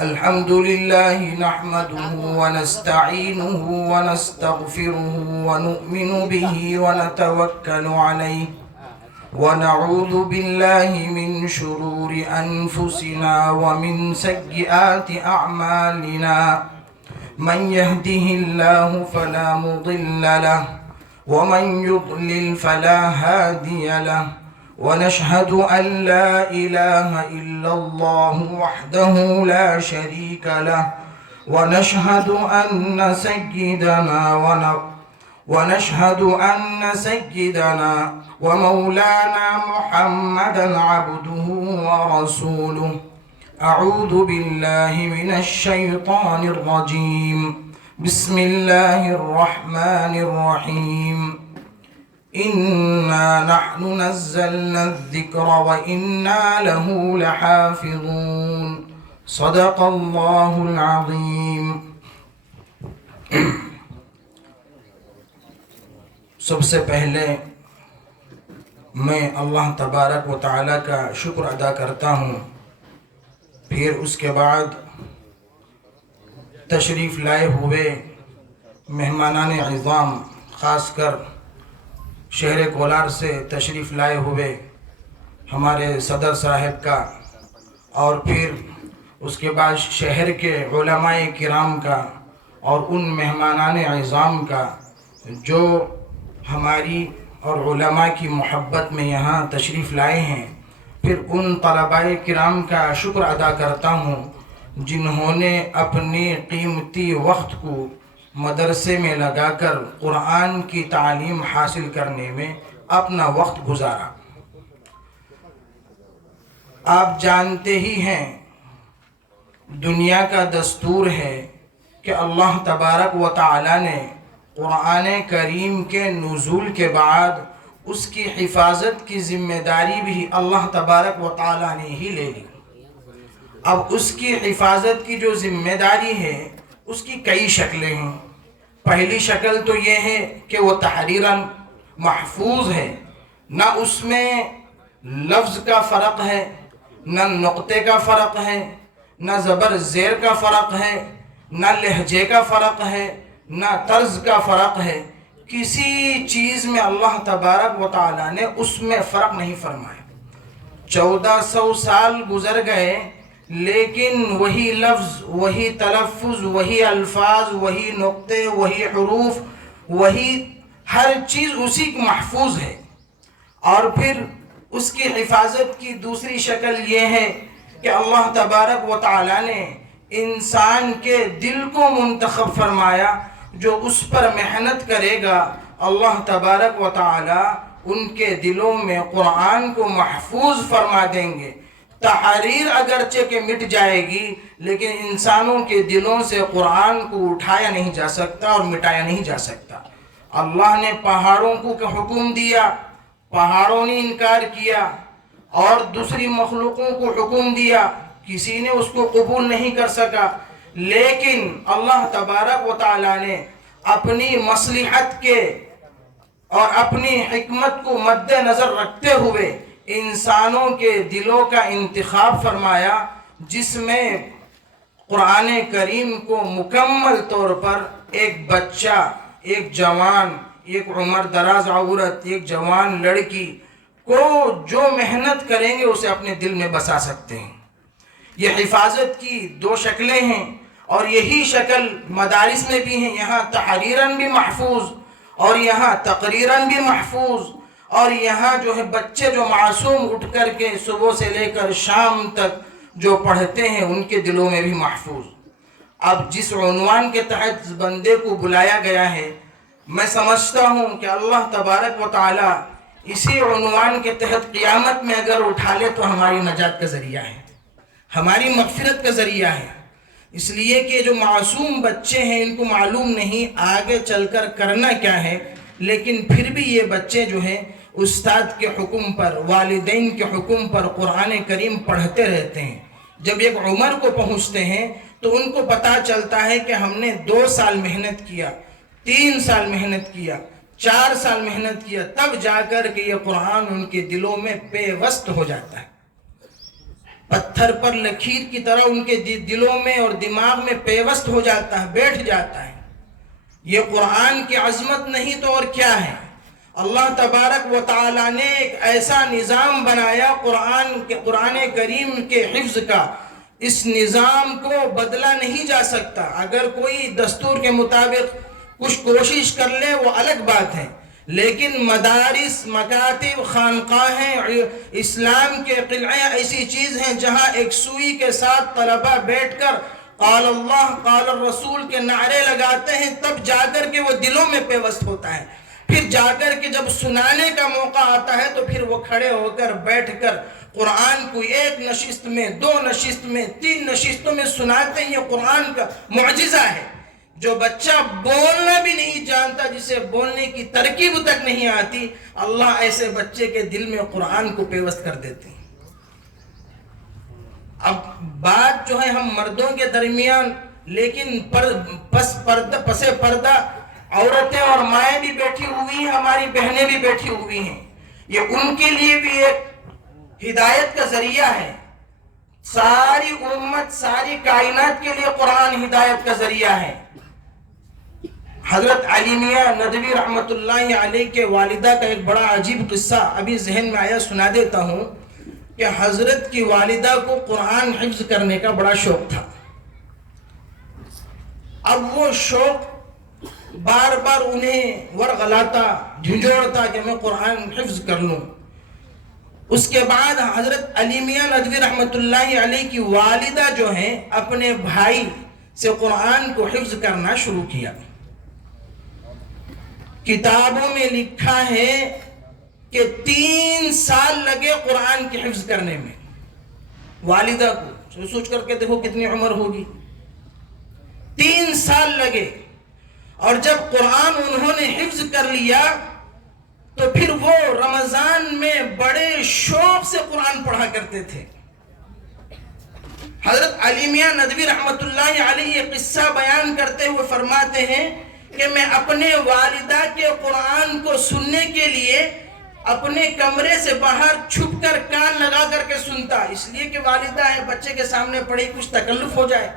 الحمد لله نحمده ونستعينه ونستغفره ونؤمن به ونتوكل عليه ونعوذ بالله من شرور أنفسنا ومن سيئات أعمالنا من يهده الله فلا مضل له ومن يضلل فلا هادي له ونشهد أن لا إله إلا الله وحده لا شريك له ونشهد أن سيدنا ومولانا محمدا عبده ورسوله. أعوذ بالله من الشيطان الرجيم. بسم الله الرحمن الرحيم. إنا نحن نزلنا الذكر وإنا له لحافظون. صدق الله العظيم. سب سے پہلے میں اللہ تبارک و تعالیٰ کا شکر ادا کرتا ہوں، پھر اس کے بعد تشریف لائے ہوئے مہمانان عظام، خاص کر شہر کولار سے تشریف لائے ہوئے ہمارے صدر صاحب کا، اور پھر اس کے بعد شہر کے علماء کرام کا اور ان مہمانان عظام کا جو ہماری اور علماء کی محبت میں یہاں تشریف لائے ہیں. پھر ان طلباء کرام کا شکر ادا کرتا ہوں جنہوں نے اپنے قیمتی وقت کو مدرسے میں لگا کر قرآن کی تعلیم حاصل کرنے میں اپنا وقت گزارا. آپ جانتے ہی ہیں دنیا کا دستور ہے کہ اللہ تبارک و تعالی نے قرآن کریم کے نزول کے بعد اس کی حفاظت کی ذمہ داری بھی اللہ تبارک و تعالی نے ہی لے لی. اب اس کی حفاظت کی جو ذمہ داری ہے اس کی کئی شکلیں ہیں. پہلی شکل تو یہ ہے کہ وہ تحریراً محفوظ ہے، نہ اس میں لفظ کا فرق ہے، نہ نقطے کا فرق ہے، نہ زبر زیر کا فرق ہے، نہ لہجے کا فرق ہے، نہ طرز کا فرق ہے. کسی چیز میں اللہ تبارک و تعالیٰ نے اس میں فرق نہیں فرمایا. 1400 سال گزر گئے لیکن وہی لفظ، وہی تلفظ، وہی الفاظ، وہی نقطے، وہی حروف، وہی ہر چیز اسی کی محفوظ ہے. اور پھر اس کی حفاظت کی دوسری شکل یہ ہے کہ اللہ تبارک و تعالیٰ نے انسان کے دل کو منتخب فرمایا. جو اس پر محنت کرے گا اللہ تبارک و تعالیٰ ان کے دلوں میں قرآن کو محفوظ فرما دیں گے. تحریر اگرچہ کہ مٹ جائے گی لیکن انسانوں کے دلوں سے قرآن کو اٹھایا نہیں جا سکتا اور مٹایا نہیں جا سکتا. اللہ نے پہاڑوں کو حکم دیا، پہاڑوں نے انکار کیا، اور دوسری مخلوقوں کو حکم دیا، کسی نے اس کو قبول نہیں کر سکا. لیکن اللہ تبارک و تعالیٰ نے اپنی مصلحت کے اور اپنی حکمت کو مد نظر رکھتے ہوئے انسانوں کے دلوں کا انتخاب فرمایا، جس میں قرآن کریم کو مکمل طور پر ایک بچہ، ایک جوان، ایک عمر دراز عورت، ایک جوان لڑکی کو جو محنت کریں گے اسے اپنے دل میں بسا سکتے ہیں. یہ حفاظت کی دو شکلیں ہیں، اور یہی شکل مدارس میں بھی ہیں. یہاں تحریراً بھی محفوظ اور یہاں تقریراً بھی محفوظ، اور یہاں جو ہے بچے جو معصوم اٹھ کر کے صبح سے لے کر شام تک جو پڑھتے ہیں ان کے دلوں میں بھی محفوظ. اب جس عنوان کے تحت بندے کو بلایا گیا ہے، میں سمجھتا ہوں کہ اللہ تبارک و تعالی اسی عنوان کے تحت قیامت میں اگر اٹھا لے تو ہماری نجات کا ذریعہ ہے، ہماری مغفرت کا ذریعہ ہے. اس لیے کہ جو معصوم بچے ہیں ان کو معلوم نہیں آگے چل کر کرنا کیا ہے، لیکن پھر بھی یہ بچے جو ہیں استاد کے حکم پر، والدین کے حکم پر قرآن کریم پڑھتے رہتے ہیں. جب ایک عمر کو پہنچتے ہیں تو ان کو پتہ چلتا ہے کہ ہم نے 2 سال محنت کیا، 3 سال محنت کیا، 4 سال محنت کیا، تب جا کر کے یہ قرآن ان کے دلوں میں پیوست ہو جاتا ہے، پتھر پر لکیر کی طرح ان کے دلوں میں اور دماغ میں پیوست ہو جاتا ہے، بیٹھ جاتا ہے۔ یہ قرآن کی عظمت نہیں تو اور کیا ہے؟ اللہ تبارک و تعالیٰ نے ایک ایسا نظام بنایا قرآن کریم کے حفظ کا، اس نظام کو بدلا نہیں جا سکتا۔ اگر کوئی دستور کے مطابق کچھ کوشش کر لے وہ الگ بات ہے، لیکن مدارس، مکاتب، خانقاہیں، اسلام کے قلعے ایسی چیز ہیں جہاں ایک سوئی کے ساتھ طلبہ بیٹھ کر قال اللہ قال الرسول کے نعرے لگاتے ہیں، تب جا کر کے وہ دلوں میں پیوست ہوتا ہے۔ پھر جا کر کے جب سنانے کا موقع آتا ہے تو پھر وہ کھڑے ہو کر بیٹھ کر قرآن کو 1 نشست میں، 2 نشست میں، 3 نشستوں میں سناتے ہیں۔ یہ قرآن کا معجزہ ہے۔ جو بچہ بولنا بھی نہیں جانتا، جسے بولنے کی ترکیب تک نہیں آتی، اللہ ایسے بچے کے دل میں قرآن کو پیوست کر دیتے ہیں۔ اب بات جو ہے ہم مردوں کے درمیان، لیکن پس پردہ عورتیں اور مائیں بھی بیٹھی ہوئی ہیں، ہماری بہنیں بھی بیٹھی ہوئی ہیں، یہ ان کے لیے بھی ایک ہدایت کا ذریعہ ہے۔ ساری امت، ساری کائنات کے لیے قرآن ہدایت کا ذریعہ ہے۔ حضرت علی میاں ندوی رحمت اللہ علیہ کے والدہ کا ایک بڑا عجیب قصہ ابھی ذہن میں آیا، سنا دیتا ہوں کہ حضرت کی والدہ کو قرآن حفظ کرنے کا بڑا شوق تھا۔ اب وہ شوق بار بار انہیں ورغلاتا، جھنجھوڑتا کہ میں قرآن حفظ کر لوں۔ اس کے بعد حضرت علی میاں ندوی رحمت اللہ علیہ کی والدہ جو ہیں اپنے بھائی سے قرآن کو حفظ کرنا شروع کیا۔ کتابوں میں لکھا ہے کہ 3 سال لگے قرآن کی حفظ کرنے میں والدہ کو۔ سوچ کر کے دیکھو کتنی عمر ہوگی، 3 سال لگے۔ اور جب قرآن انہوں نے حفظ کر لیا تو پھر وہ رمضان میں بڑے شوق سے قرآن پڑھا کرتے تھے۔ حضرت علی میاں ندوی رحمت اللہ علیہ یہ قصہ بیان کرتے ہوئے فرماتے ہیں کہ میں اپنے والدہ کے قرآن کو سننے کے لیے اپنے کمرے سے باہر چھپ کر کان لگا کر کے سنتا، اس لیے کہ والدہ ہے، بچے کے سامنے پڑھی کچھ تکلف ہو جائے،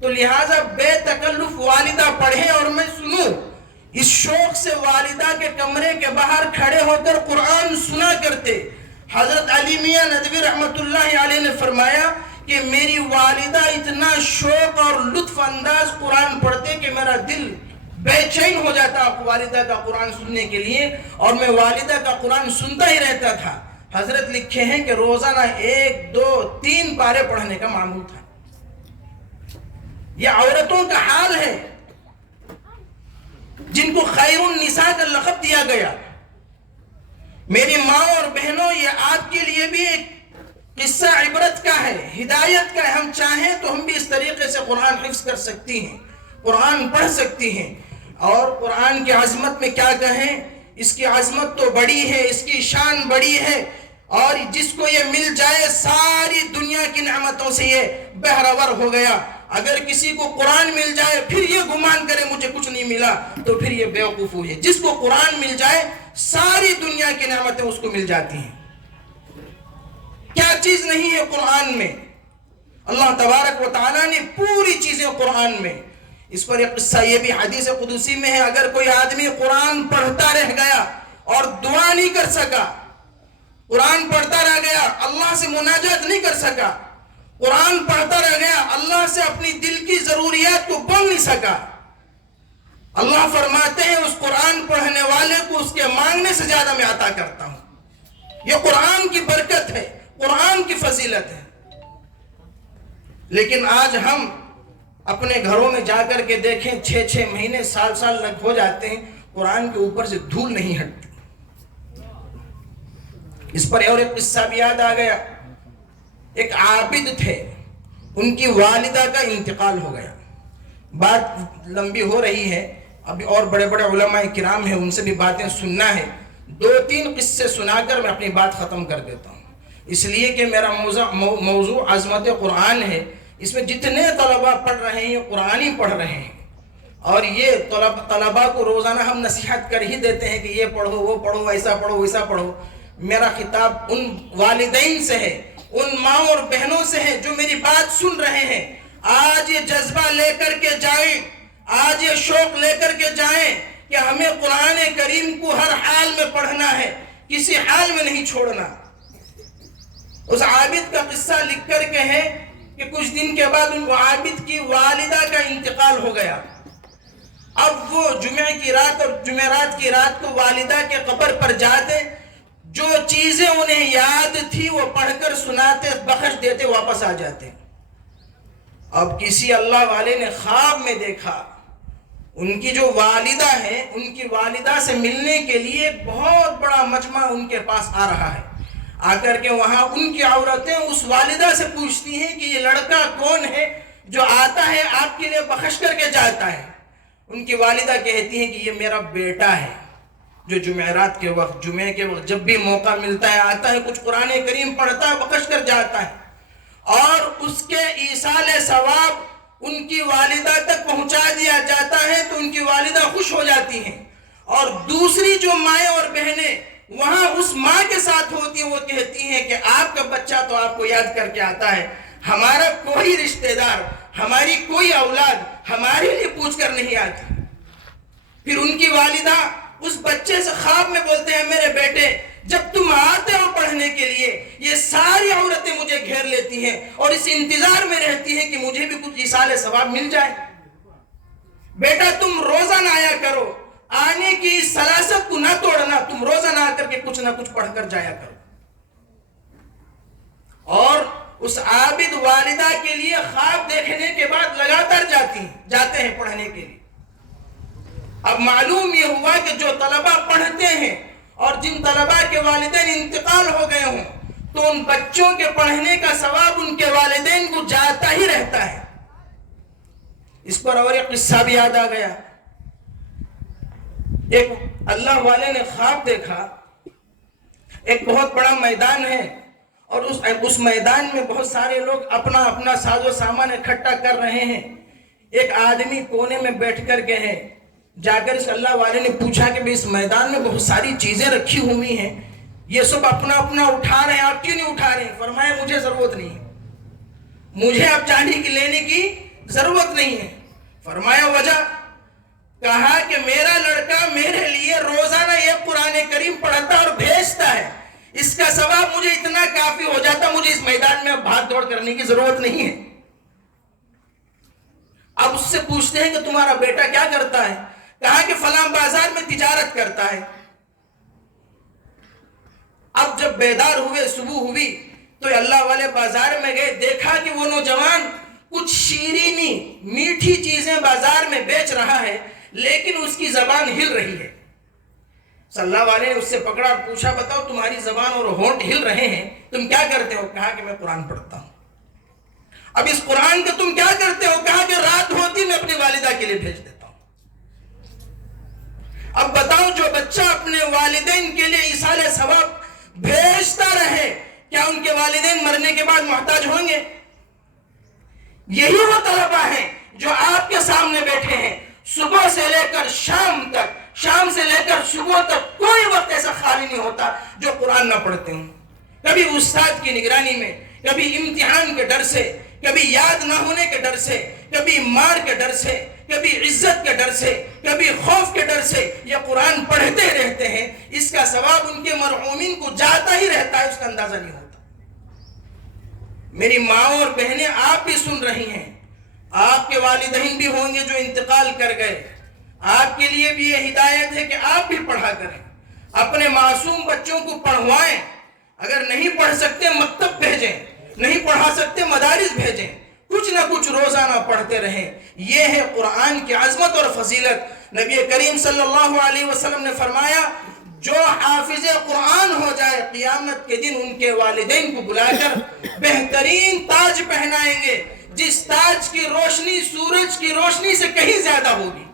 تو لہٰذا بے تکلف والدہ پڑھے اور میں سنوں۔ اس شوق سے والدہ کے کمرے کے باہر کھڑے ہو کر قرآن سنا کرتے۔ حضرت علی میاں ندوی رحمت اللہ علیہ نے فرمایا کہ میری والدہ اتنا شوق اور لطف انداز قرآن پڑھتے کہ میرا دل بے چین ہو جاتا والدہ کا قرآن سننے کے لیے، اور میں والدہ کا قرآن سنتا ہی رہتا تھا۔ حضرت لکھے ہیں کہ روزانہ 1، 2، 3 پارے پڑھنے کا معمول تھا۔ یہ عورتوں کا حال ہے جن کو خیر النساء کا لقب دیا گیا۔ میری ماں اور بہنوں، یہ آپ کے لیے بھی ایک قصہ عبرت کا ہے، ہدایت کا ہے۔ ہم چاہیں تو ہم بھی اس طریقے سے قرآن حفظ کر سکتی ہیں، قرآن پڑھ سکتی ہیں۔ اور قرآن کی عظمت میں کیا کہیں، اس کی عظمت تو بڑی ہے، اس کی شان بڑی ہے، اور جس کو یہ مل جائے ساری دنیا کی نعمتوں سے یہ بہرور ہو گیا۔ اگر کسی کو قرآن مل جائے پھر یہ گمان کرے مجھے کچھ نہیں ملا تو پھر یہ بیوقوف ہوئی ہے۔ جس کو قرآن مل جائے ساری دنیا کی نعمتیں اس کو مل جاتی ہیں۔ کیا چیز نہیں ہے قرآن میں؟ اللہ تبارک و تعالیٰ نے پوری چیزیں قرآن میں۔ اس پر ایک قصہ یہ بھی حدیث قدسی میں ہے، اگر کوئی آدمی قرآن پڑھتا رہ گیا اور دعا نہیں کر سکا، قرآن پڑھتا رہ گیا اللہ سے مناجات نہیں کر سکا، قرآن پڑھتا رہ گیا اللہ سے اپنی دل کی ضروریات کو بول نہیں سکا، اللہ فرماتے ہیں اس قرآن پڑھنے والے کو اس کے مانگنے سے زیادہ میں عطا کرتا ہوں۔ یہ قرآن کی برکت ہے، قرآن کی فضیلت ہے۔ لیکن آج ہم اپنے گھروں میں جا کر کے دیکھیں 6 مہینے، سال لگ ہو جاتے ہیں، قرآن کے اوپر سے دھول نہیں ہٹتی۔ اس پر اور ایک قصہ بھی یاد آ گیا۔ ایک عابد تھے، ان کی والدہ کا انتقال ہو گیا۔ بات لمبی ہو رہی ہے، ابھی اور بڑے بڑے علماء کرام ہیں، ان سے بھی باتیں سننا ہے۔ 2-3 قصے سنا کر میں اپنی بات ختم کر دیتا ہوں، اس لیے کہ میرا موضوع عظمت قرآن ہے۔ اس میں جتنے طلباء پڑھ رہے ہیں قرآن ہی پڑھ رہے ہیں، اور یہ طلباء کو روزانہ ہم نصیحت کر ہی دیتے ہیں کہ یہ پڑھو وہ پڑھو ایسا پڑھو ویسا پڑھو. میرا خطاب ان والدین سے ہے, ان ماں اور بہنوں سے ہے جو میری بات سن رہے ہیں. آج یہ جذبہ لے کر کے جائیں, آج یہ شوق لے کر کے جائیں کہ ہمیں قرآن کریم کو ہر حال میں پڑھنا ہے, کسی حال میں نہیں چھوڑنا. اس عابد کا قصہ لکھ کر کے ہے کہ کچھ دن کے بعد ان عابد کی والدہ کا انتقال ہو گیا. اب وہ جمعہ کی رات اور جمعرات کی رات کو والدہ کے قبر پر جاتے, جو چیزیں انہیں یاد تھی وہ پڑھ کر سناتے, بخش دیتے, واپس آ جاتے. اب کسی اللہ والے نے خواب میں دیکھا ان کی جو والدہ ہے, ان کی والدہ سے ملنے کے لیے بہت بڑا مجمع ان کے پاس آ رہا ہے. آ کر کے وہاں ان کی عورتیں اس والدہ سے پوچھتی ہیں کہ یہ لڑکا کون ہے جو آتا ہے آپ کے لیے بخش کر کے جاتا ہے. ان کی والدہ کہتی ہیں کہ یہ میرا بیٹا ہے جو جمعرات کے وقت, جمعے کے وقت جب بھی موقع ملتا ہے آتا ہے, کچھ قرآن کریم پڑھتا ہے, بخش کر جاتا ہے. اور اس کے ایصال ثواب ان کی والدہ تک پہنچا دیا جاتا ہے تو ان کی والدہ خوش ہو جاتی ہیں. اور دوسری جو مائیں اور بہنیں وہاں اس ماں کے ساتھ ہوتی ہیں, وہ کہتی ہیں کہ آپ کا بچہ تو آپ کو یاد کر کے آتا ہے, ہمارا کوئی رشتہ دار, ہماری کوئی اولاد ہمارے لیے پوچھ کر نہیں آتی. پھر ان کی والدہ اس بچے سے خواب میں بولتے ہیں, میرے بیٹے جب تم آتے ہو پڑھنے کے لیے یہ ساری عورتیں مجھے گھیر لیتی ہیں اور اس انتظار میں رہتی ہیں کہ مجھے بھی کچھ ایصال ثواب مل جائے. بیٹا تم روزانہ آیا کرو, آنے کی اس سلاست کو نہ توڑنا, تم روزانہ آ کر کے کچھ نہ کچھ پڑھ کر جایا کرو. اور اس عابد والدہ کے لیے خواب دیکھنے کے بعد لگاتار جاتے ہیں پڑھنے کے لیے. اب معلوم یہ ہوا کہ جو طلباء پڑھتے ہیں اور جن طلباء کے والدین انتقال ہو گئے ہوں تو ان بچوں کے پڑھنے کا ثواب ان کے والدین کو جاتا ہی رہتا ہے. اس پر اور ایک قصہ بھی یاد آ گیا. ایک اللہ والے نے خواب دیکھا, ایک بہت بڑا میدان ہے اور اس میدان میں بہت سارے لوگ اپنا اپنا ساز و سامان اکٹھا کر رہے ہیں. ایک آدمی کونے میں بیٹھ کر کے ہے, جا کر اس اللہ والے نے پوچھا کہ اس میدان میں بہت ساری چیزیں رکھی ہوئی ہیں, یہ سب اپنا اپنا اٹھا رہے ہیں, آپ کیوں نہیں اٹھا رہے ہیں؟ فرمایا مجھے ضرورت نہیں ہے, مجھے اب چاندی کی لینے کی ضرورت نہیں ہے. فرمایا وجہ؟ کہا کہ میرا لڑکا میرے لیے روزانہ یہ قرآن کریم پڑھتا اور بھیجتا ہے, اس کا ثواب مجھے اتنا کافی ہو جاتا, مجھے اس میدان میں بھاگ دوڑ کرنے کی ضرورت نہیں ہے. اب اس سے پوچھتے ہیں کہ تمہارا بیٹا کیا کرتا ہے؟ کہا کہ فلاں بازار میں تجارت کرتا ہے. اب جب بیدار ہوئے, صبح ہوئی تو اللہ والے بازار میں گئے, دیکھا کہ وہ نوجوان کچھ شیرینی میٹھی چیزیں بازار میں بیچ رہا ہے لیکن اس کی زبان ہل رہی ہے. صلی اللہ علیہ نے اس سے پکڑا اور پوچھا, بتاؤ تمہاری زبان اور ہونٹ ہل رہے ہیں, تم کیا کرتے ہو؟ کہا کہ میں قرآن پڑھتا ہوں. اب اس قرآن کا تم کیا کرتے ہو؟ کہا کہ رات ہوتی میں اپنی والدہ کے لیے بھیج دیتا ہوں. اب بتاؤ جو بچہ اپنے والدین کے لیے ایصال ثواب بھیجتا رہے, کیا ان کے والدین مرنے کے بعد محتاج ہوں گے؟ یہی وہ طلباء ہیں جو آپ کے سامنے بیٹھے ہیں, صبح سے لے کر شام تک, شام سے لے کر صبح تک کوئی وقت ایسا خالی نہیں ہوتا جو قرآن نہ پڑھتے ہوں. کبھی استاد کی نگرانی میں, کبھی امتحان کے ڈر سے, کبھی یاد نہ ہونے کے ڈر سے, کبھی مار کے ڈر سے, کبھی عزت کے ڈر سے, کبھی خوف کے ڈر سے یہ قرآن پڑھتے رہتے ہیں. اس کا ثواب ان کے مرحومین کو جاتا ہی رہتا ہے, اس کا اندازہ نہیں ہوتا. میری ماں اور بہنیں آپ بھی سن رہی ہیں, آپ کے والدین بھی ہوں گے جو انتقال کر گئے, آپ کے لیے بھی یہ ہدایت ہے کہ آپ بھی پڑھا کریں, اپنے معصوم بچوں کو پڑھوائیں. اگر نہیں پڑھ سکتے مکتب بھیجیں, نہیں پڑھا سکتے مدارس بھیجیں, کچھ نہ کچھ روزانہ پڑھتے رہیں. یہ ہے قرآن کی عظمت اور فضیلت. نبی کریم صلی اللہ علیہ وسلم نے فرمایا, جو حافظ قرآن ہو جائے قیامت کے دن ان کے والدین کو بلا کر بہترین تاج پہنائیں گے, جس تاج کی روشنی سورج کی روشنی سے کہیں زیادہ ہوگی.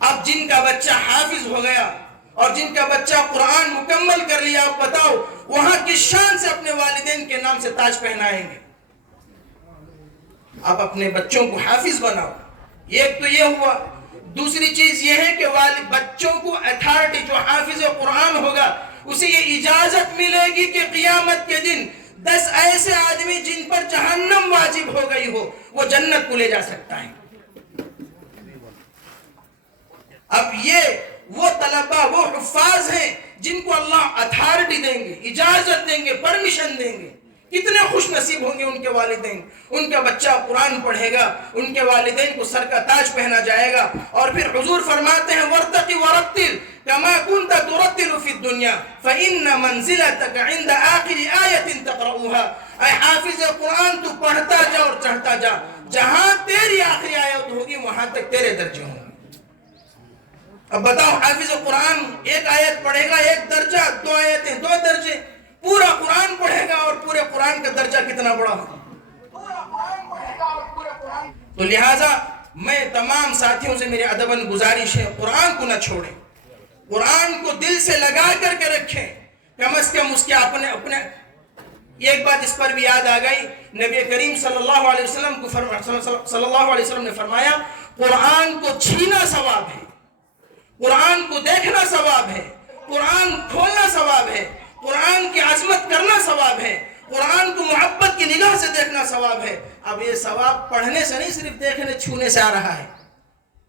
اب جن کا بچہ حافظ ہو گیا اور جن کا بچہ قرآن مکمل کر لیا, آپ بتاؤ وہاں کس شان سے اپنے والدین کے نام سے تاج پہنائیں گے. آپ اپنے بچوں کو حافظ بناؤ, ایک تو یہ ہوا. دوسری چیز یہ ہے کہ بچوں کو اتھارٹی، جو حافظ قرآن ہوگا اسے یہ اجازت ملے گی کہ قیامت کے دن 10 ایسے آدمی جن پر جہنم واجب ہو گئی ہو وہ جنت کو لے جا سکتا ہے. اب یہ وہ طلبہ، وہ حفاظ ہیں جن کو اللہ اتھارٹی دیں گے، اجازت دیں گے، پرمیشن دیں گے. کتنے خوش نصیب ہوں گے ان کے والدین. ان کا بچہ قرآن پڑھے گا، ان کے والدین کو سر کا تاج پہنا جائے گا. اور پھر حضور فرماتے ہیں وَارْتَقِ وَرَتِّلْ كَمَا كُنْتَ تُرَتِّلُ فِي الدُّنْيَا فَإِنَّ مَنْزِلَتَكَ عِنْدَ آخِرِ آيَةٍ تَقْرَؤُهَا. اے حافظ قرآن تو پڑھتا جا اور چڑھتا جا، جہاں تیری آخری آیت ہوگی وہاں تک تیرے درجے ہوں گے. اب بتاؤ، حافظ قرآن ایک آیت پڑھے گا 1 درجہ، 2 آیتیں 2 درجے. پورا قرآن پڑھے گا اور پورے قرآن کا درجہ کتنا بڑا ہوگا. تو لہٰذا میں تمام ساتھیوں سے میری ادباً گزارش ہے، قرآن کو نہ چھوڑیں، قرآن کو دل سے لگا کر کے رکھیں. کم از کم اس کے اپنے ایک بات اس پر بھی یاد آ گئی، نبی کریم صلی اللہ علیہ وسلم نے فرمایا قرآن کو چھینا ثواب ہے، قرآن کو دیکھنا ثواب ہے، قرآن کھولنا ثواب ہے، قرآن کی عظمت کرنا ثواب ہے، قرآن کو محبت کی نگاہ سے دیکھنا ثواب ہے. اب یہ ثواب پڑھنے سے نہیں، صرف دیکھنے چھونے سے آ رہا ہے.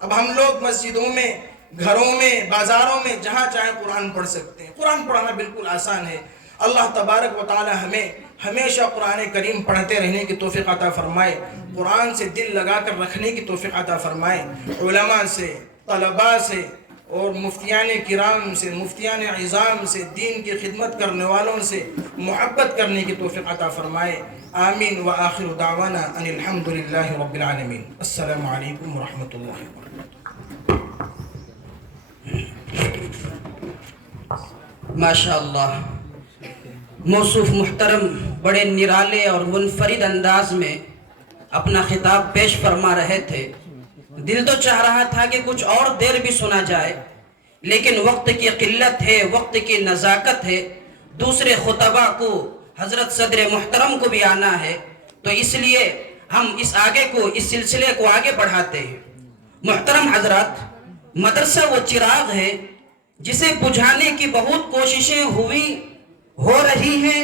اب ہم لوگ مسجدوں میں، گھروں میں، بازاروں میں جہاں چاہیں قرآن پڑھ سکتے ہیں. قرآن پڑھنا بالکل آسان ہے. اللہ تبارک و تعالی ہمیں ہمیشہ قرآن کریم پڑھتے رہنے کی توفیق عطا فرمائے، قرآن سے دل لگا کر رکھنے کی توفیق عطا فرمائے. علماء سے، طلباء سے اور مفتیان کرام سے، مفتیان عظام سے، دین کی خدمت کرنے والوں سے محبت کرنے کی توفیق عطا فرمائے. آمین. وآخر دعوانا ان الحمد للہ رب العالمین. السلام علیکم ورحمۃ اللہ وبرکاتہ. ماشاءاللہ، موصوف محترم بڑے نرالے اور منفرد انداز میں اپنا خطاب پیش فرما رہے تھے. دل تو چاہ رہا تھا کہ کچھ اور دیر بھی سنا جائے، لیکن وقت کی قلت ہے، وقت کی نزاکت ہے، دوسرے خطبہ کو، حضرت صدر محترم کو بھی آنا ہے، تو اس لیے ہم اس سلسلے کو آگے بڑھاتے ہیں. محترم حضرات، مدرسہ وہ چراغ ہے جسے بجھانے کی بہت کوششیں ہو رہی ہیں،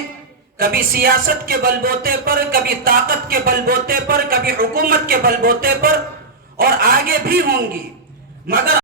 کبھی سیاست کے بل بوتے پر، کبھی طاقت کے بل بوتے پر، کبھی حکومت کے بل بوتے پر، اور آگے بھی ہوں گی، مگر